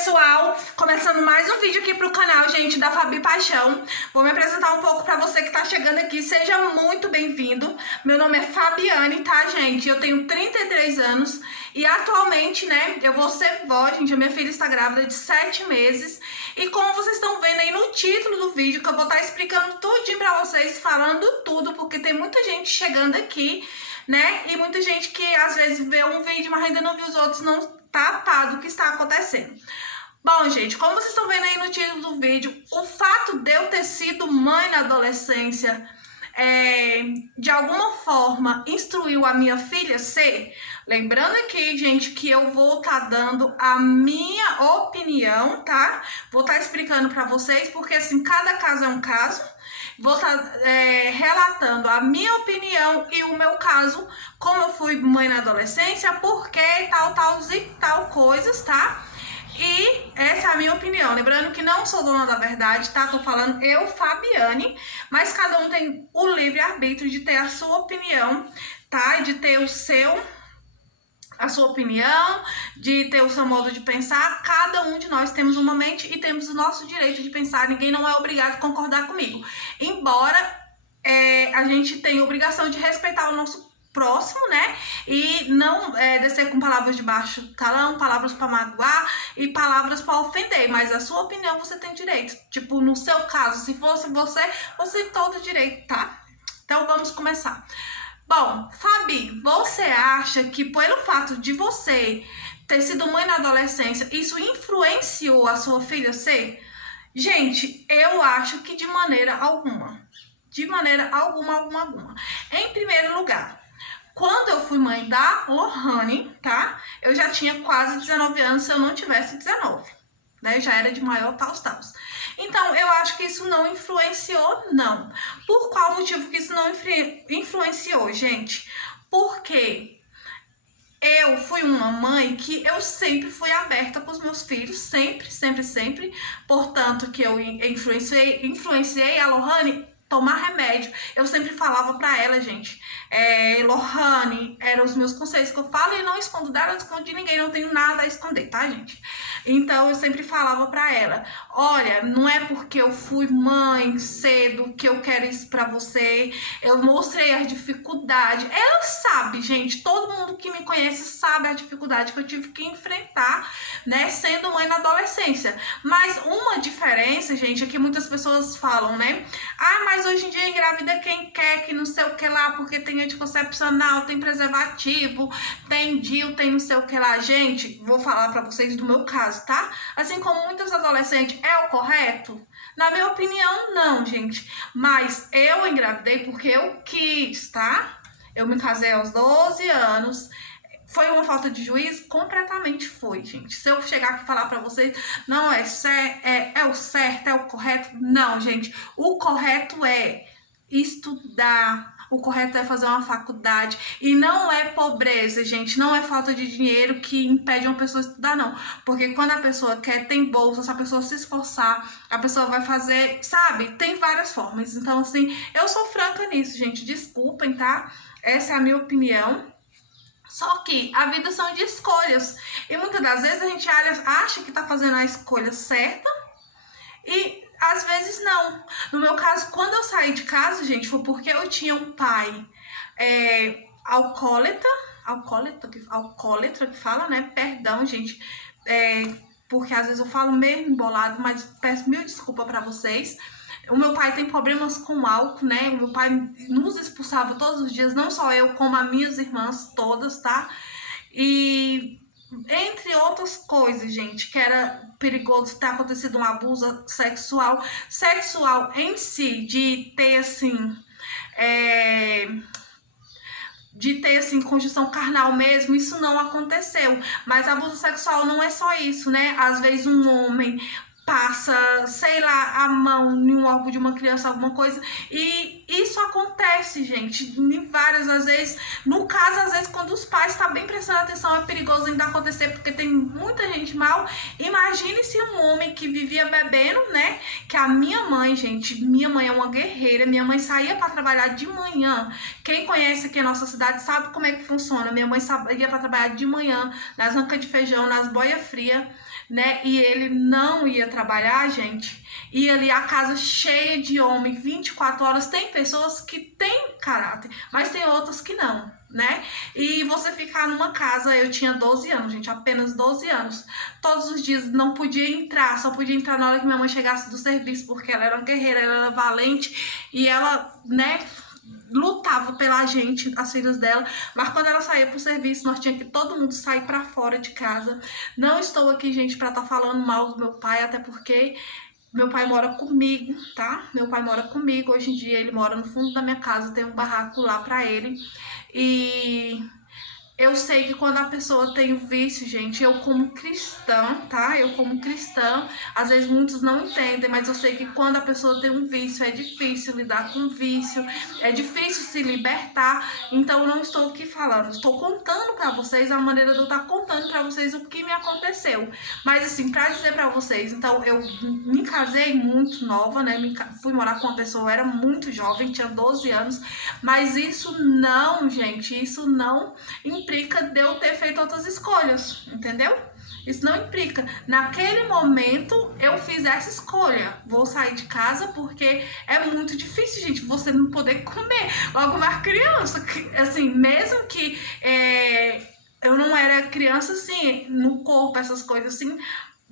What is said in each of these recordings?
pessoal, começando mais um vídeo aqui pro canal, gente, da Fabi Paixão. Vou me apresentar um pouco pra você que tá chegando aqui, seja muito bem-vindo. Meu nome é Fabiane, tá, gente? Eu tenho 33 anos e atualmente, né, eu vou ser vó, gente. A minha filha está grávida de 7 meses. E como vocês estão vendo aí no título do vídeo, que eu vou estar explicando tudinho pra vocês, falando tudo, porque tem muita gente chegando aqui, né? E muita gente que às vezes vê um vídeo, mas ainda não viu os outros, não tapado o que está acontecendo. Bom, gente, como vocês estão vendo aí no título do vídeo, o fato de eu ter sido mãe na adolescência, de alguma forma, instruiu a minha filha a ser. Lembrando aqui, gente, que eu vou estar dando a minha opinião, tá? Vou estar explicando para vocês, porque assim, cada caso é um caso. Vou estar relatando a minha opinião e o meu caso, como eu fui mãe na adolescência, por que tal coisas, tá? E essa é a minha opinião. Lembrando que não sou dona da verdade, tá? Tô falando eu, Fabiane, mas cada um tem o livre-arbítrio de ter a sua opinião, tá? E de ter a sua opinião, de ter o seu modo de pensar. Cada um de nós temos uma mente e temos o nosso direito de pensar. Ninguém não é obrigado a concordar comigo. Embora a gente tenha a obrigação de respeitar o nosso próximo, né? E não descer com palavras de baixo calão, palavras para magoar e palavras para ofender. Mas a sua opinião você tem direito. Tipo, no seu caso, se fosse você tem todo o direito, tá? Então vamos começar. Bom, Fabi, você acha que pelo fato de você ter sido mãe na adolescência, isso influenciou a sua filha ser? Gente, eu acho que de maneira alguma. De maneira alguma. Em primeiro lugar, quando eu fui mãe da Lohane, tá? Eu já tinha quase 19 anos, se eu não tivesse 19, né? Já era de maior tals. Então, eu acho que isso não influenciou, não. Por qual motivo que isso não influenciou, gente? Porque eu fui uma mãe que eu sempre fui aberta para os meus filhos, sempre. Portanto, que eu influenciei a Lohane tomar remédio. Eu sempre falava para ela, gente, Lohane, eram os meus conselhos que eu falo e não escondo dela, não escondo de ninguém, não tenho nada a esconder, tá, gente? Então, eu sempre falava para ela, olha, não é porque eu fui mãe cedo que eu quero isso para você. Eu mostrei as dificuldades. Ela sabe, gente, todo mundo que me conhece sabe a dificuldade que eu tive que enfrentar, né, sendo mãe na adolescência. Mas uma diferença, gente, é que muitas pessoas falam, né, mas hoje em dia engravida quem quer, que não sei o que lá, porque tem anticoncepcional, tem preservativo, tem DIU, tem não sei o que lá. Gente, vou falar pra vocês do meu caso, tá? Assim como muitos adolescentes, é o correto? Na minha opinião, não, gente. Mas eu engravidei porque eu quis, tá? Eu me casei aos 12 anos. Foi uma falta de juízo? Completamente foi, gente. Se eu chegar aqui e falar pra vocês, não é o certo, é o correto. Não, gente. O correto é estudar. O correto é fazer uma faculdade. E não é pobreza, gente. Não é falta de dinheiro que impede uma pessoa de estudar, não. Porque quando a pessoa quer, tem bolsa. Se a pessoa se esforçar, a pessoa vai fazer, sabe? Tem várias formas. Então, assim, eu sou franca nisso, gente. Desculpem, tá? Essa é a minha opinião. Só que a vida são de escolhas. E muitas das vezes a gente acha que tá fazendo a escolha certa e às vezes não. No meu caso, quando eu saí de casa, gente, foi porque eu tinha um pai alcoólatra que fala, né? Perdão, gente, porque às vezes eu falo meio embolado, mas peço mil desculpas pra vocês. O meu pai tem problemas com álcool, né? O meu pai nos expulsava todos os dias, não só eu, como as minhas irmãs todas, tá? E entre outras coisas, gente, que era perigoso ter acontecido um abuso sexual em si, de ter conjunção carnal mesmo, isso não aconteceu. Mas abuso sexual não é só isso, né? Às vezes um homem passa, sei lá, a mão em um órgão de uma criança, alguma coisa. E isso acontece, gente, em várias às vezes. No caso, às vezes, quando os pais estão bem prestando atenção, é perigoso ainda acontecer, porque tem muita gente mal. Imagine se um homem que vivia bebendo, né? Que a minha mãe, gente, minha mãe é uma guerreira, minha mãe saía para trabalhar de manhã. Quem conhece aqui a nossa cidade sabe como é que funciona. Minha mãe ia para trabalhar de manhã, nas ancas de feijão, nas boias frias, né? E ele não ia trabalhar, gente. E ali a casa cheia de homem, 24 horas. Tem pessoas que têm caráter, mas tem outras que não, né? E você ficar numa casa, eu tinha 12 anos, gente, apenas 12 anos. Todos os dias não podia entrar, só podia entrar na hora que minha mãe chegasse do serviço, porque ela era uma guerreira, ela era valente e ela, né, lutava pela gente, as filhas dela, mas quando ela saía pro serviço, nós tínhamos que todo mundo sair para fora de casa. Não estou aqui, gente, para estar falando mal do meu pai, até porque meu pai mora comigo, tá? Meu pai mora comigo, hoje em dia ele mora no fundo da minha casa, tem um barraco lá para ele. E eu sei que quando a pessoa tem o vício, gente, eu como cristã, tá? Eu como cristã, às vezes muitos não entendem, mas eu sei que quando a pessoa tem um vício, é difícil lidar com o vício, é difícil se libertar. Então eu não estou aqui falando, estou contando pra vocês a maneira de eu estar contando pra vocês o que me aconteceu. Mas assim, pra dizer pra vocês, então eu me casei muito nova, né? Fui morar com uma pessoa, eu era muito jovem, tinha 12 anos, mas isso não, gente, isso não implica de eu ter feito outras escolhas, entendeu? Isso não implica. Naquele momento, eu fiz essa escolha. Vou sair de casa porque é muito difícil, gente, você não poder comer. Logo uma criança, assim, mesmo que eu não era criança, assim, no corpo, essas coisas assim,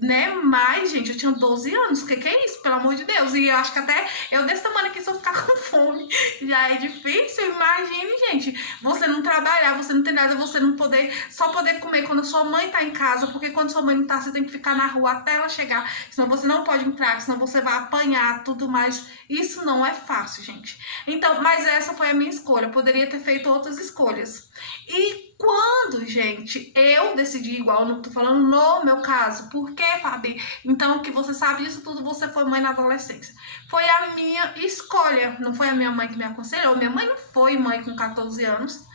né? Mas, gente, eu tinha 12 anos. O que é isso? Pelo amor de Deus. E eu acho que até eu desse tamanho aqui, se eu ficar com fome, já é difícil. Imagine, gente, você não trabalhar, você não ter nada, você não poder, só poder comer quando a sua mãe tá em casa, porque quando sua mãe não tá, você tem que ficar na rua até ela chegar, senão você não pode entrar, senão você vai apanhar, tudo mais. Isso não é fácil, gente. Então, mas essa foi a minha escolha. Eu poderia ter feito outras escolhas. E quando, gente, eu decidi, igual eu não tô falando no meu caso, por quê, Fabi? Então, que você sabe disso tudo, você foi mãe na adolescência. Foi a minha escolha, não foi a minha mãe que me aconselhou. Minha mãe não foi mãe com 14 anos,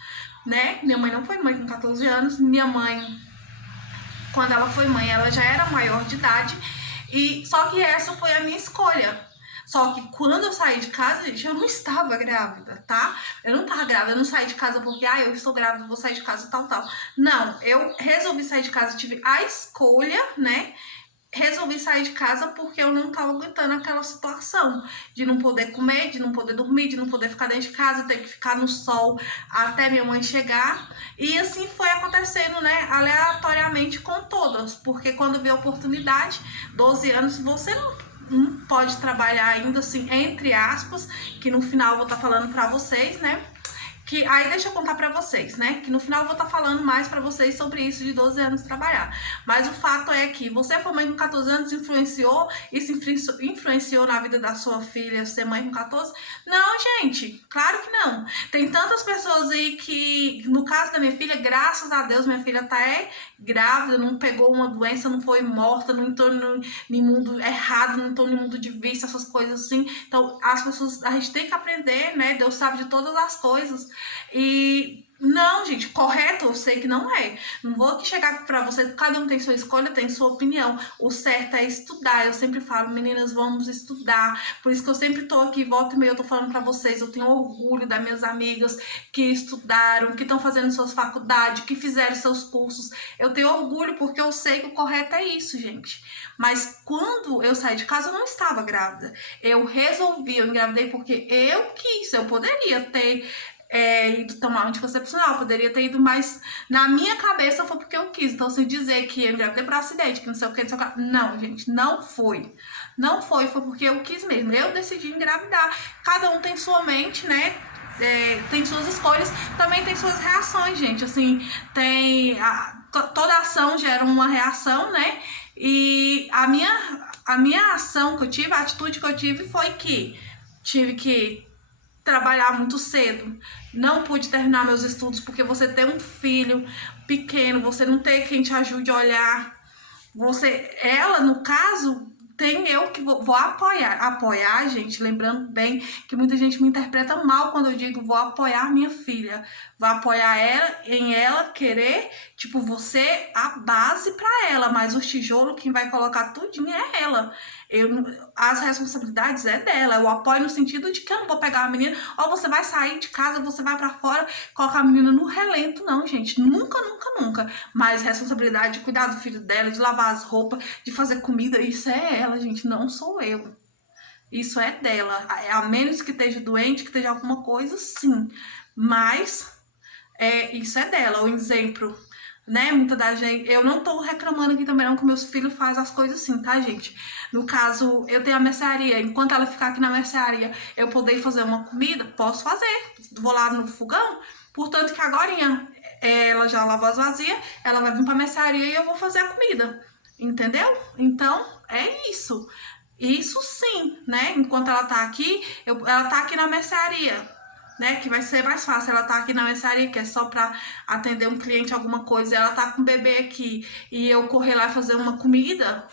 né? Minha mãe não foi mãe com 14 anos. Minha mãe, quando ela foi mãe, ela já era maior de idade. E só que essa foi a minha escolha. Só que quando eu saí de casa, gente, eu não estava grávida, tá? Eu não estava grávida, eu não saí de casa porque, eu estou grávida, vou sair de casa, tal, tal. Não, eu resolvi sair de casa, tive a escolha, né? Resolvi sair de casa porque eu não estava aguentando aquela situação de não poder comer, de não poder dormir, de não poder ficar dentro de casa, ter que ficar no sol até minha mãe chegar. E assim foi acontecendo, né, aleatoriamente com todas, porque quando veio a oportunidade, 12 anos, você não pode trabalhar ainda, assim, entre aspas, que no final eu vou estar falando pra vocês, né? Que aí deixa eu contar pra vocês, né? Que no final eu vou estar falando mais pra vocês sobre isso de 12 anos trabalhar. Mas o fato é que você foi mãe com 14 anos, isso influenciou na vida da sua filha ser mãe com 14? Não, gente, claro que não. Tem tantas pessoas aí que, no caso da minha filha, graças a Deus, minha filha tá grávida, não pegou uma doença, não foi morta, não entrou no mundo errado, não entrou no mundo de vício, essas coisas assim. Então, as pessoas, a gente tem que aprender, né? Deus sabe de todas as coisas. E não, gente, correto eu sei que não é. Não vou aqui chegar pra você, cada um tem sua escolha, tem sua opinião. O certo é estudar. Eu sempre falo, meninas, vamos estudar. Por isso que eu sempre tô aqui, volta e meia, eu tô falando pra vocês. Eu tenho orgulho das minhas amigas que estudaram, que estão fazendo suas faculdades, que fizeram seus cursos. Eu tenho orgulho porque eu sei que o correto é isso, gente. Mas quando eu saí de casa, eu não estava grávida. Eu engravidei porque eu quis. Eu poderia ter ido tomar um anticoncepcional, poderia ter ido, mas na minha cabeça foi porque eu quis. Então, se dizer que eu engravidei por acidente, que não sei o que, não sei o que, não, gente, não foi. Não foi porque eu quis mesmo. Eu decidi engravidar. Cada um tem sua mente, né? Tem suas escolhas, também tem suas reações, gente. Assim, toda ação gera uma reação, né? E a minha ação que eu tive, a atitude que eu tive foi que tive que trabalhar muito cedo, não pude terminar meus estudos porque você tem um filho pequeno, você não tem quem te ajude a olhar, ela no caso tem eu que vou apoiar. Apoiar, gente, lembrando bem que muita gente me interpreta mal quando eu digo vou apoiar minha filha. Vou apoiar ela em ela querer, tipo, você a base pra ela, mas o tijolo quem vai colocar tudinho é ela. As responsabilidades é dela. Eu apoio no sentido de que eu não vou pegar a menina, ou você vai sair de casa, você vai pra fora, colocar a menina no relento, não, gente. Nunca, nunca, nunca. Mas responsabilidade de cuidar do filho dela, de lavar as roupas, de fazer comida, isso é ela, gente, não sou eu. Isso é dela. A menos que esteja doente, que esteja alguma coisa, sim. Mas isso é dela. O exemplo, né? Muita da gente. Eu não tô reclamando aqui também, não, que meus filhos fazem as coisas assim, tá, gente? No caso, eu tenho a mercearia. Enquanto ela ficar aqui na mercearia, eu poder fazer uma comida, posso fazer. Vou lá no fogão. Portanto, que agorinha ela já lavou as vazias, ela vai vir pra mercearia e eu vou fazer a comida. Entendeu? Então, é isso. Isso sim, né? Enquanto ela tá aqui, ela tá aqui na mercearia, né? Que vai ser mais fácil. Ela tá aqui na mercearia, que é só pra atender um cliente, alguma coisa. Ela tá com o bebê aqui e eu correr lá e fazer uma comida.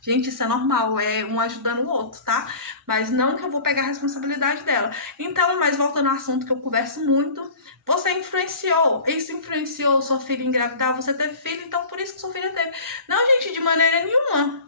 Gente, isso é normal, é um ajudando o outro, tá? Mas não que eu vou pegar a responsabilidade dela. Então, mas voltando ao assunto que eu converso muito, você influenciou, isso influenciou sua filha engravidar, você teve filho, então por isso que sua filha teve. Não, gente, de maneira nenhuma.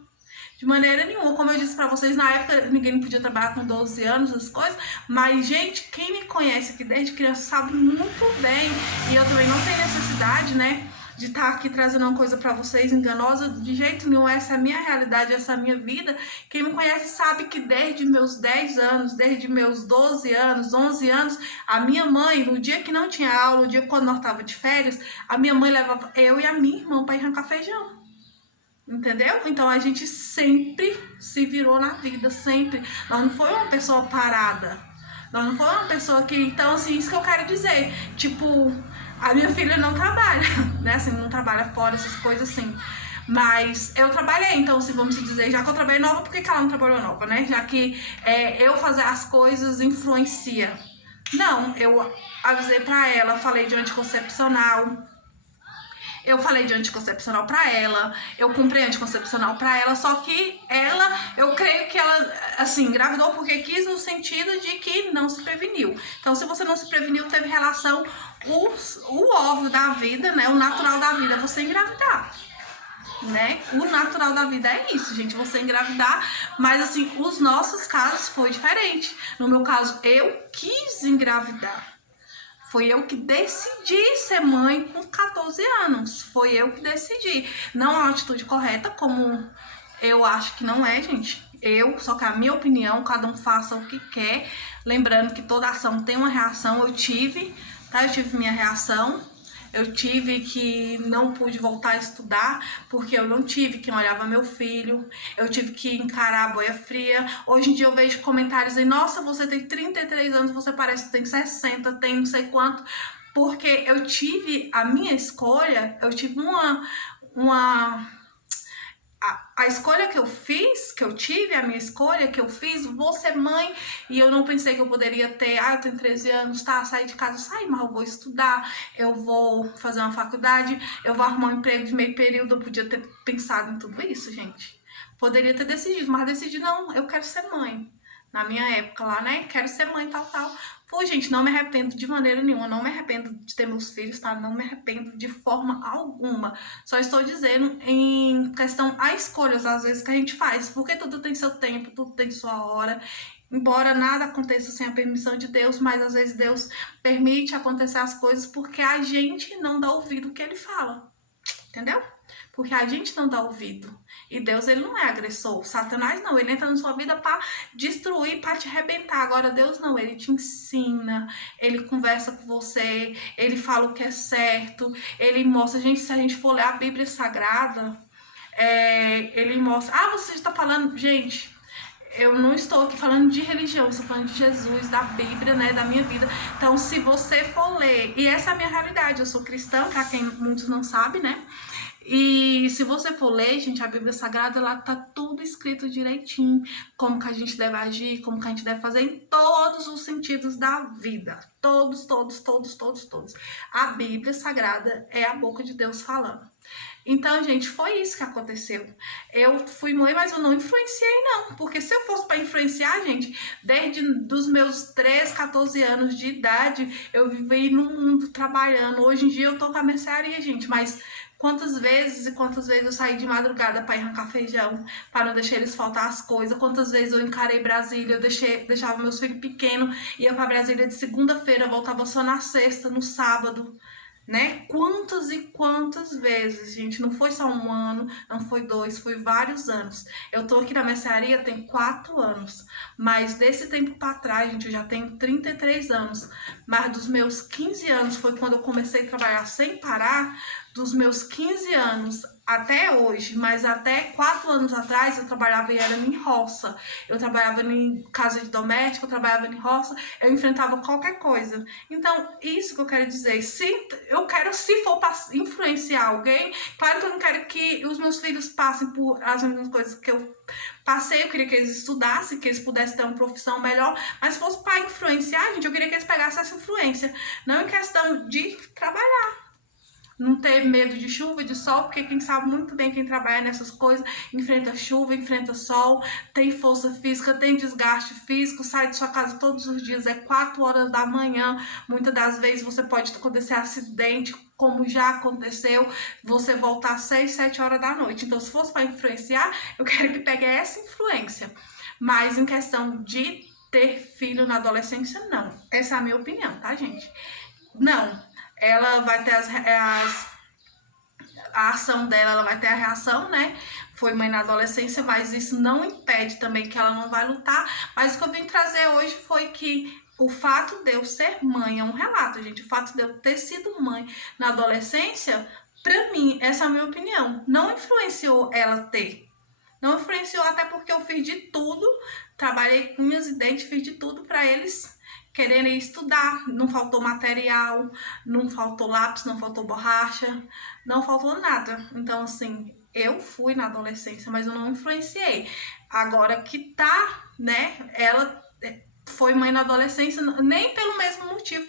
De maneira nenhuma, como eu disse pra vocês, na época ninguém não podia trabalhar com 12 anos, as coisas, mas, gente, quem me conhece aqui desde criança sabe muito bem, e eu também não tenho necessidade, né, de estar aqui trazendo uma coisa pra vocês enganosa, de jeito nenhum. Essa é a minha realidade, essa é a minha vida. Quem me conhece sabe que desde meus 10 anos, desde meus 12 anos, 11 anos, a minha mãe, no dia que não tinha aula, no dia quando nós tava de férias, a minha mãe levava eu e a minha irmã pra ir arrancar feijão. Entendeu? Então a gente sempre se virou na vida, sempre. Nós não foi uma pessoa parada. Nós não foi uma pessoa que... Então, assim, isso que eu quero dizer. Tipo, a minha filha não trabalha, né? Assim, não trabalha fora, essas coisas assim. Mas eu trabalhei, então, se vamos dizer, já que eu trabalhei nova, por que ela não trabalhou nova, né? Já que eu fazer as coisas influencia. Não, eu avisei pra ela, falei de anticoncepcional. Eu falei de anticoncepcional pra ela, eu comprei anticoncepcional pra ela, só que ela, eu creio que ela, assim, engravidou porque quis, no sentido de que não se preveniu. Então, se você não se preveniu, teve relação, o óbvio da vida, né, o natural da vida é você engravidar, né? O natural da vida é isso, gente, você engravidar, mas, assim, os nossos casos foi diferente. No meu caso, eu quis engravidar. Foi eu que decidi ser mãe com 14 anos. Foi eu que decidi. Não é uma atitude correta, como eu acho que não é, gente. Só que a minha opinião, cada um faça o que quer. Lembrando que toda ação tem uma reação. Eu tive, tá? Eu tive minha reação. Eu tive que não pude voltar a estudar porque eu não tive quem olhava meu filho. Eu tive que encarar a boia fria. Hoje em dia eu vejo comentários aí: nossa, você tem 33 anos, você parece que tem 60, tem não sei quanto. Porque eu tive a minha escolha, eu tive a escolha que eu fiz, que eu tive, a minha escolha que eu fiz, vou ser mãe, e eu não pensei que eu poderia ter, eu tenho 13 anos, tá, sair de casa, mas eu vou estudar, eu vou fazer uma faculdade, eu vou arrumar um emprego de meio período. Eu podia ter pensado em tudo isso, gente. Poderia ter decidido, mas decidi, não, eu quero ser mãe. Na minha época lá, né, quero ser mãe, tal. Pô, gente, não me arrependo de maneira nenhuma, não me arrependo de ter meus filhos, tá? Não me arrependo de forma alguma. Só estou dizendo em questão a escolhas, às vezes, que a gente faz. Porque tudo tem seu tempo, tudo tem sua hora. Embora nada aconteça sem a permissão de Deus, mas às vezes Deus permite acontecer as coisas porque a gente não dá ouvido ao que Ele fala. Entendeu? Porque a gente não dá ouvido. E Deus, ele não é agressor. Satanás não, ele entra na sua vida para destruir, para te arrebentar. Agora Deus não, ele te ensina, ele conversa com você, ele fala o que é certo, ele mostra. Gente, se a gente for ler a Bíblia Sagrada, ele mostra. Você está falando, gente, eu não estou aqui falando de religião, eu estou falando de Jesus, da Bíblia, né, da minha vida. Então, se você for ler, e essa é a minha realidade, eu sou cristã, para quem muitos não sabem, né? E se você for ler, gente, a Bíblia Sagrada, lá tá tudo escrito direitinho, como que a gente deve agir, como que a gente deve fazer em todos os sentidos da vida. Todos. A Bíblia Sagrada é a boca de Deus falando. Então, gente, foi isso que aconteceu. Eu fui mãe, mas eu não influenciei, não. Porque se eu fosse para influenciar, gente, desde dos meus 13, 14 anos de idade, eu vivi no mundo trabalhando. Hoje em dia eu tô com a mercearia, gente, mas quantas vezes e quantas vezes eu saí de madrugada para ir arrancar feijão, para não deixar eles faltar as coisas. Quantas vezes eu encarei Brasília, eu deixava meus filhos pequenos, ia para Brasília de segunda-feira, voltava só na sexta, no sábado, né? Quantas e quantas vezes, gente, não foi só um ano, não foi 2, foi vários anos. Eu tô aqui na mercearia tem 4 anos, mas desse tempo para trás, gente, eu já tenho 33 anos, mas dos meus 15 anos foi quando eu comecei a trabalhar sem parar. Dos meus 15 anos até hoje, mas até 4 anos atrás eu trabalhava e era em roça. Eu trabalhava em casa de doméstica, eu trabalhava em roça, eu enfrentava qualquer coisa. Então, isso que eu quero dizer, se for para influenciar alguém, claro que eu não quero que os meus filhos passem por as mesmas coisas que eu passei, eu queria que eles estudassem, que eles pudessem ter uma profissão melhor, mas se fosse para influenciar, gente, eu queria que eles pegassem essa influência, não em questão de trabalhar. Não ter medo de chuva, de sol, porque quem sabe muito bem quem trabalha nessas coisas, enfrenta chuva, enfrenta sol, tem força física, tem desgaste físico, sai de sua casa todos os dias, é 4 horas da manhã, muitas das vezes você pode acontecer acidente, como já aconteceu, você voltar às 6, 7 horas da noite. Então, se fosse para influenciar, eu quero que pegue essa influência. Mas em questão de ter filho na adolescência, não. Essa é a minha opinião, tá, gente? Não. Ela vai ter a ação dela, ela vai ter a reação, né? Foi mãe na adolescência, mas isso não impede também que ela não vai lutar. Mas o que eu vim trazer hoje foi que o fato de eu ser mãe, é um relato, gente, o fato de eu ter sido mãe na adolescência, pra mim, essa é a minha opinião, não influenciou ela ter. Não influenciou até porque eu fiz de tudo, trabalhei com unhas e dentes, fiz de tudo pra eles quererem estudar, não faltou material, não faltou lápis, não faltou borracha, não faltou nada. Então, assim, eu fui na adolescência, mas eu não influenciei. Agora que tá, né, ela foi mãe na adolescência, nem pelo mesmo motivo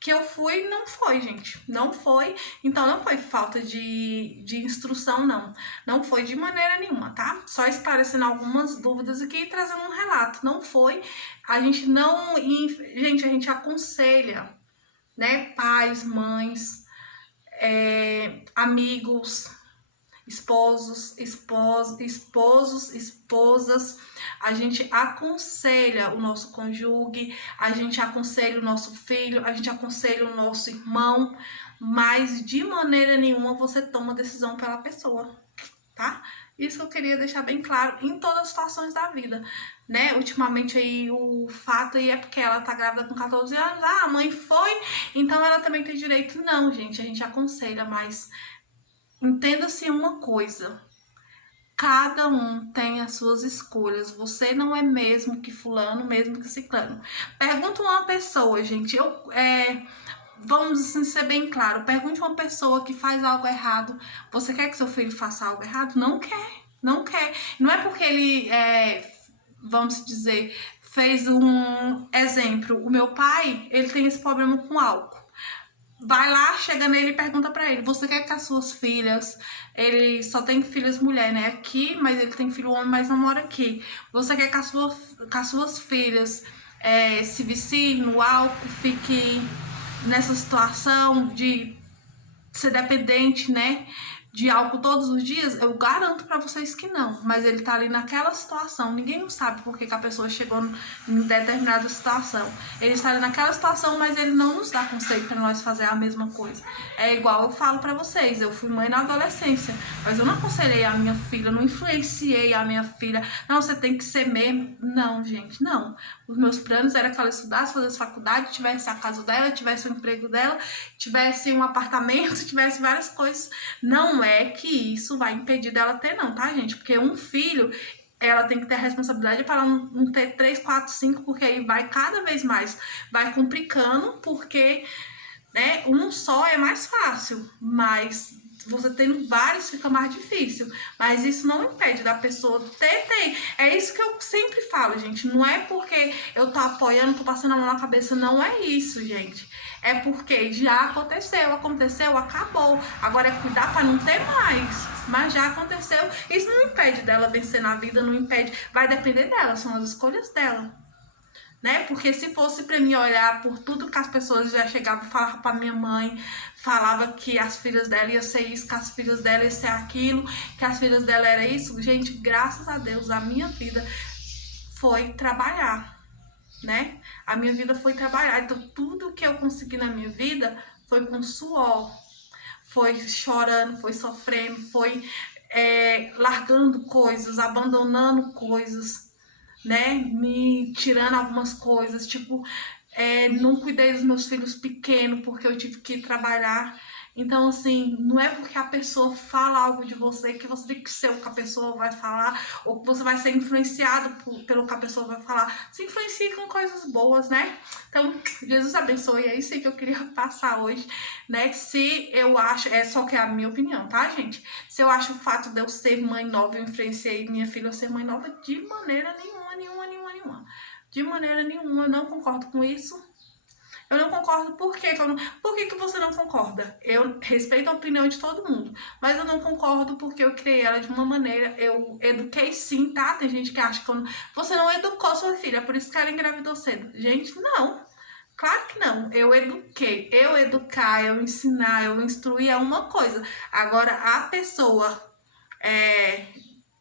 que eu fui, não foi, gente. Não foi. Então, não foi falta de instrução, não. Não foi de maneira nenhuma, tá? Só esclarecendo algumas dúvidas aqui e trazendo um relato. Não foi. A gente não... Gente, a gente aconselha, né? Pais, mães, amigos, esposas, a gente aconselha o nosso cônjuge, a gente aconselha o nosso filho, a gente aconselha o nosso irmão, mas de maneira nenhuma você toma decisão pela pessoa, tá? Isso eu queria deixar bem claro em todas as situações da vida, né? Ultimamente aí o fato aí é porque ela tá grávida com 14 anos, a mãe foi, então ela também tem direito. Não, gente, a gente aconselha, mas entenda-se uma coisa, cada um tem as suas escolhas, você não é mesmo que fulano, mesmo que ciclano. Pergunta uma pessoa, gente, vamos assim, ser bem claro, pergunte uma pessoa que faz algo errado, você quer que seu filho faça algo errado? Não quer, não quer. Não é porque ele, vamos dizer, fez um exemplo, o meu pai, ele tem esse problema com álcool. Vai lá, chega nele e pergunta pra ele, você quer que as suas filhas, ele só tem filhas mulher, né, aqui, mas ele tem filho homem, mas não mora aqui. Você quer que as suas filhas se viciem no álcool, fique nessa situação de ser dependente, né, de álcool todos os dias? Eu garanto pra vocês que não, mas ele tá ali naquela situação, ninguém não sabe por que a pessoa chegou em determinada situação. Ele está ali naquela situação, mas ele não nos dá conselho pra nós fazer a mesma coisa. É igual eu falo pra vocês, eu fui mãe na adolescência, mas eu não aconselhei a minha filha, não influenciei a minha filha, não, você tem que ser mesmo. Não, gente, não. Os meus planos era que ela estudasse, fizesse faculdade, tivesse a casa dela, tivesse o emprego dela, tivesse um apartamento, tivesse várias coisas. Não é que isso vai impedir dela ter, não, tá, gente? Porque um filho, ela tem que ter a responsabilidade para ela não ter 3, 4, 5, porque aí vai cada vez mais, vai complicando, porque, né, um só é mais fácil, mas você tendo vários fica mais difícil, mas isso não impede da pessoa ter. É isso que eu sempre falo, gente, não é porque eu tô apoiando, tô passando a mão na cabeça, não é isso, gente. é porque já aconteceu, acabou. Agora é cuidar para não ter mais. Mas já aconteceu. Isso não impede dela vencer na vida, não impede. Vai depender dela, são as escolhas dela. Né? Porque se fosse para mim olhar por tudo que as pessoas já chegavam, falavam para minha mãe, falava que as filhas dela iam ser isso, que as filhas dela iam ser aquilo, que as filhas dela era isso. Gente, graças a Deus, a minha vida foi trabalhar, né? A minha vida foi trabalhar. Então, tudo que eu consegui na minha vida foi com suor, foi chorando, foi sofrendo, foi largando coisas, abandonando coisas, né? Me tirando algumas coisas, tipo, não cuidei dos meus filhos pequenos porque eu tive que trabalhar. Então, assim, não é porque a pessoa fala algo de você que você tem que ser o que a pessoa vai falar, ou que você vai ser influenciado pelo que a pessoa vai falar. Se influencie com coisas boas, né? Então, Jesus abençoe, é isso aí que eu queria passar hoje, né? Se eu acho, é só que é a minha opinião, tá, gente? Se eu acho o fato de eu ser mãe nova, eu influenciei minha filha a ser mãe nova, de maneira nenhuma. De maneira nenhuma, eu não concordo com isso. Eu não concordo. Por quê? Por que você não concorda? Eu respeito a opinião de todo mundo, mas eu não concordo porque eu criei ela de uma maneira, eu eduquei sim, tá? Tem gente que acha que você não educou sua filha, por isso que ela engravidou cedo. Gente, não. Claro que não. Eu eduquei. Eu educar, eu ensinar, eu instruir é uma coisa. Agora, a pessoa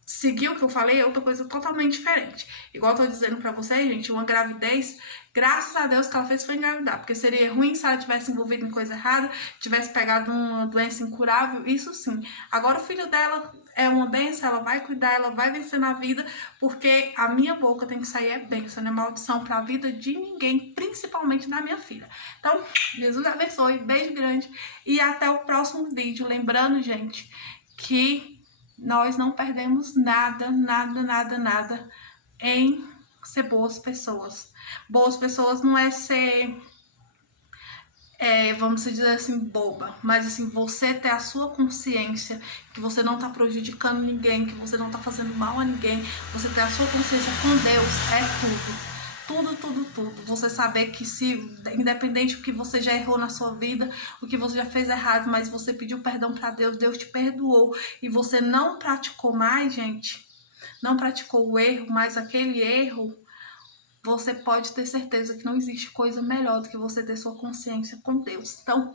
seguir o que eu falei é outra coisa totalmente diferente. Igual eu tô dizendo pra vocês, gente, uma gravidez, graças a Deus que ela fez foi engravidar, porque seria ruim se ela tivesse envolvido em coisa errada, tivesse pegado uma doença incurável, isso sim. Agora o filho dela é uma bênção, ela vai cuidar, ela vai vencer na vida, porque a minha boca tem que sair bênção, não é maldição pra vida de ninguém, principalmente da minha filha. Então, Jesus abençoe, beijo grande e até o próximo vídeo. Lembrando, gente, que nós não perdemos nada em ser boas pessoas. Boas pessoas não é ser, vamos dizer assim, boba, mas assim, você ter a sua consciência que você não tá prejudicando ninguém, que você não tá fazendo mal a ninguém, você ter a sua consciência com Deus é tudo. Tudo. Você saber que independente do que você já errou na sua vida, o que você já fez errado, mas você pediu perdão para Deus, Deus te perdoou e você não praticou mais, gente, não praticou o erro, mas aquele erro, você pode ter certeza que não existe coisa melhor do que você ter sua consciência com Deus. Então,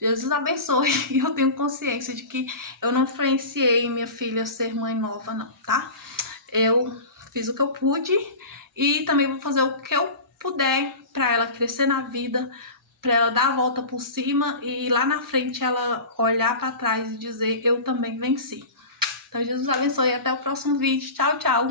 Jesus abençoe e eu tenho consciência de que eu não influenciei minha filha a ser mãe nova, não, tá? Eu fiz o que eu pude e também vou fazer o que eu puder para ela crescer na vida, para ela dar a volta por cima e lá na frente ela olhar para trás e dizer: eu também venci. Então, Jesus abençoe e até o próximo vídeo. Tchau, tchau!